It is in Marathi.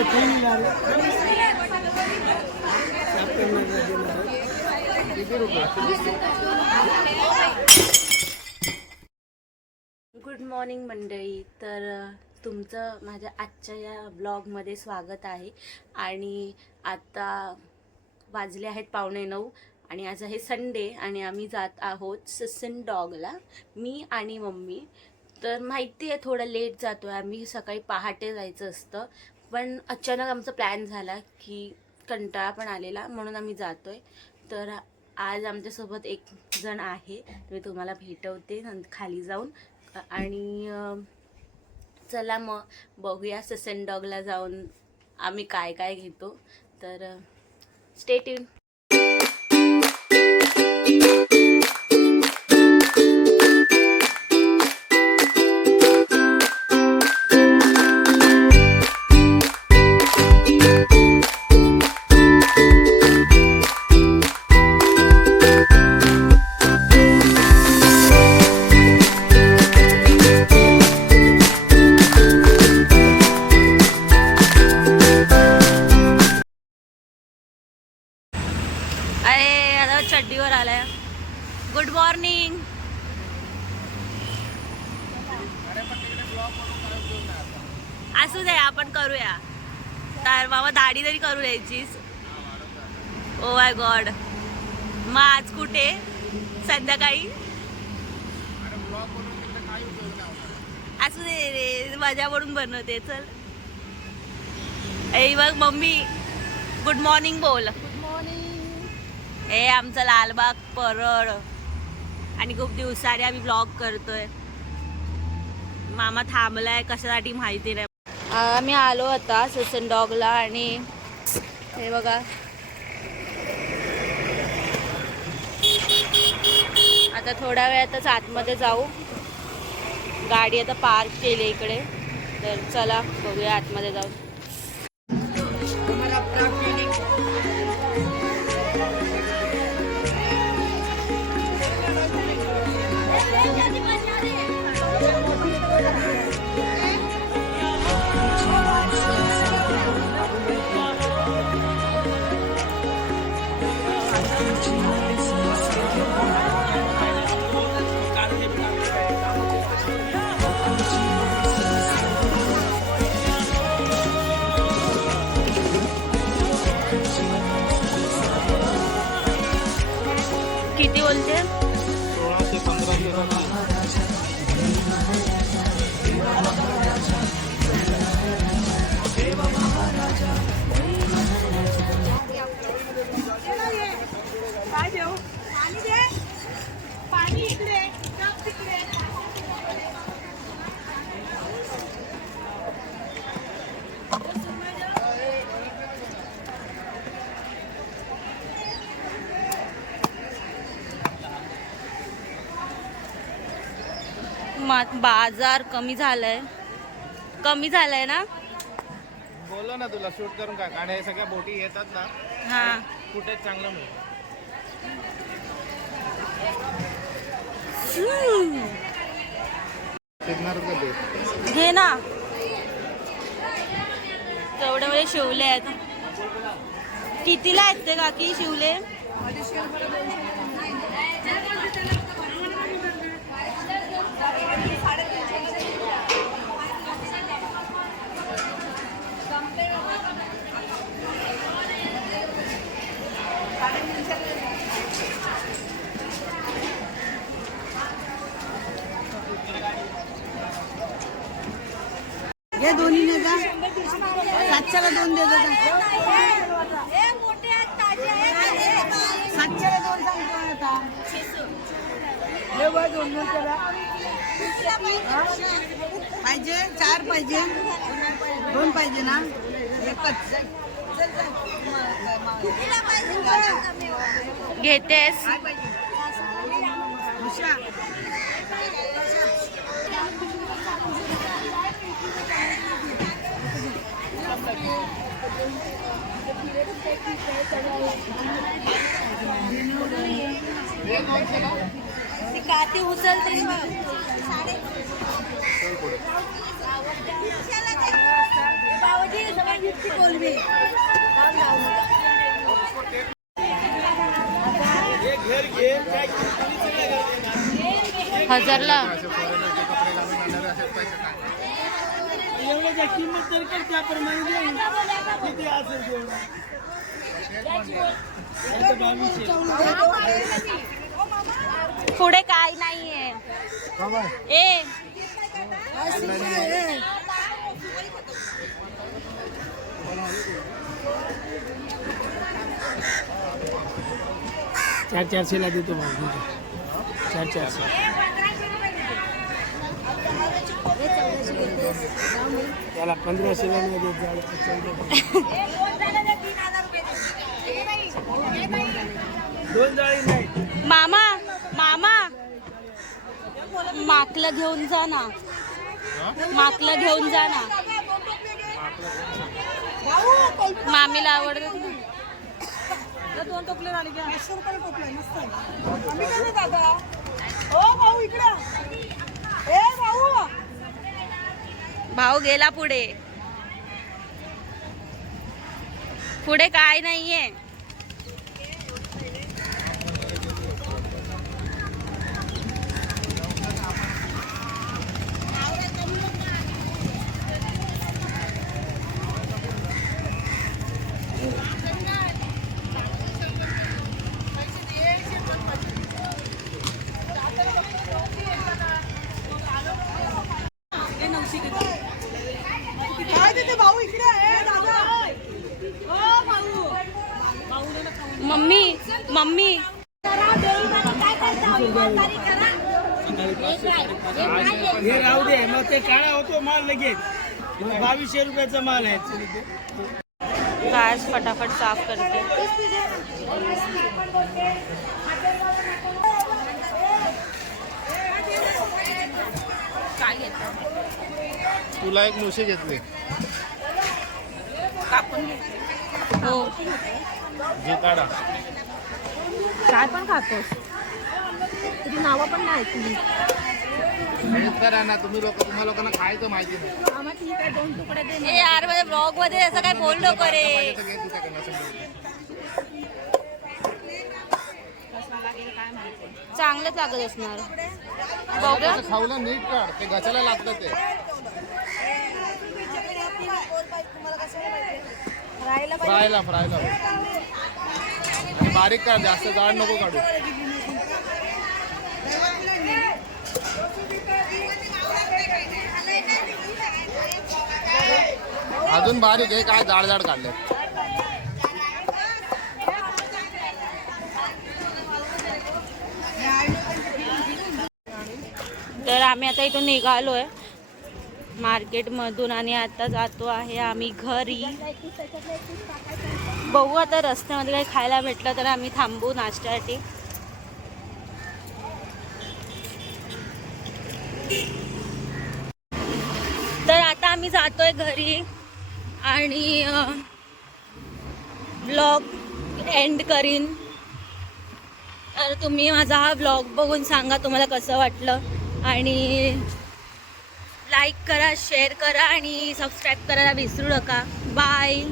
गुड मॉर्निंग मंडळी. तर तुमचं माझ्या आजच्या या ब्लॉगमध्ये स्वागत आहे. आणि आता वाजले आहेत 8:45 आणि आज आहे संडे आणि आम्ही जात आहोत ससन डॉगला, मी आणि मम्मी. तर माहिती आहे थोडं लेट जातो आहे आम्ही, सकाळी पहाटे जायचं असतं, पण अचानक आमचा प्लॅन झाला की कंटाळा पण आलेला म्हणून आम्ही जातो आहे. तर आज आमच्यासोबत एक जण आहे, मी तुम्हाला भेटवते खाली जाऊन. आणि चला मग बघूया ससन डॉगला जाऊन आम्ही काय काय घेतो. तर स्टे ट्यून. अरे आता चड्डीवर आलाय. Good morning. असू दे आपण करूया. तर बाबा दाढी तरी करू द्यायचीच. Oh my God. मग आज कुठे संध्याकाळी असू दे रे, मजा पडून बनवते. चल ए बघ मम्मी गुड मॉर्निंग बोल. हे आमचा लालबाग परळ आणि खूप दिवसाने आम्ही ब्लॉग करतोय. मामा थांबलाय कशासाठी माहिती नाही. आम्ही आलो आता ससन डॉगला आणि हे बघा आता थोड्या वेळातच आतमध्ये जाऊ. गाडी आता पार्क केली इकडे, तर चला बघूया आतमध्ये जाऊ. किती बोलते? 16 ते 15 पाणी इकडे तिकडे. बाजार कमी झालाय ना. बोललो ना तुला शूट करून काय, आणि हे सगळ्या बोटी येतात ना. हा कुठे चांगलं मिळेल. घे ना. तेवढे वेळे शिवले आहेत. कितीला आहेत ते काकी शिवले? हे दोन्ही ने जा. 700ला 2 दे जा. 700ला 2 सांगतो आता. हे बघ 2 केला पाहिजे. 4 पाहिजे. 2 पाहिजे ना. एकच घेतेस? काती उचलते हजारला एवढ्याच्या किंमत तर कर त्याप्रमाणे देऊ. किती असेल तेवढं. पुढे काय नाहीये ए चार 400 ला देतो मग 400. त्याला 1500 ला नाही देत जाळी. 2 जाळी नाही. मामा मामा माकलं घेऊन जा ना, माकलं घेऊन जा ना, मामीला आवडत ना. 2 टोपले झाले की 500 रुपये टोपले मस्त आहे. आम्ही काय दादा ओ भाऊ इकडे ए भाऊ. भाऊ गेला पुढे, पुढे काय नाहीये. काय देते भाऊ इकडे ए दादा ओ भाऊ. मम्मी मम्मी हे राहू दे मग ते काळा होतो माल लगेच. 2200 रुपयाचा माल आहे. गॅस फटाफट साफ करते. काय घेतलं? तुला एक मुशी घेतली कापून हो. जिताडा. काय पण खातोस? तुझी नावं पण नाही ऐकली. करा ना तुम्ही लोक, तुम्हा लोकांना खायचं माहिती नाही. ए यार माझ्या ब्लॉग मध्ये असं काय बोल नको रे. पाहिजे तर घे तुझ्याकडनं शंभर रुपये. चांगलंच लागत असणार. बघा त्याचं खाऊला नीट काढ, ते गचाला लागतं ते. फ्रायला फ्रायला बारीक काढ, जास्त जाड नको काढू. अजून बारीक आहे काय, जाड जाड काढले. तर आम्ही आता इथून निघालोय मार्केटमधून आणि आता जातो आहे आम्ही घरी. बघू आता रस्त्यामध्ये काही खायला भेटलं तर आम्ही थांबू नाश्त्यासाठी. तर आता आम्ही जातोय घरी आणि ब्लॉग एंड करीन. तर तुम्ही माझा हा ब्लॉग बघून सांगा तुम्हाला कसं वाटलं आणि लाईक करा, शेअर करा आणि सबस्क्राईब करायला विसरू नका. बाय.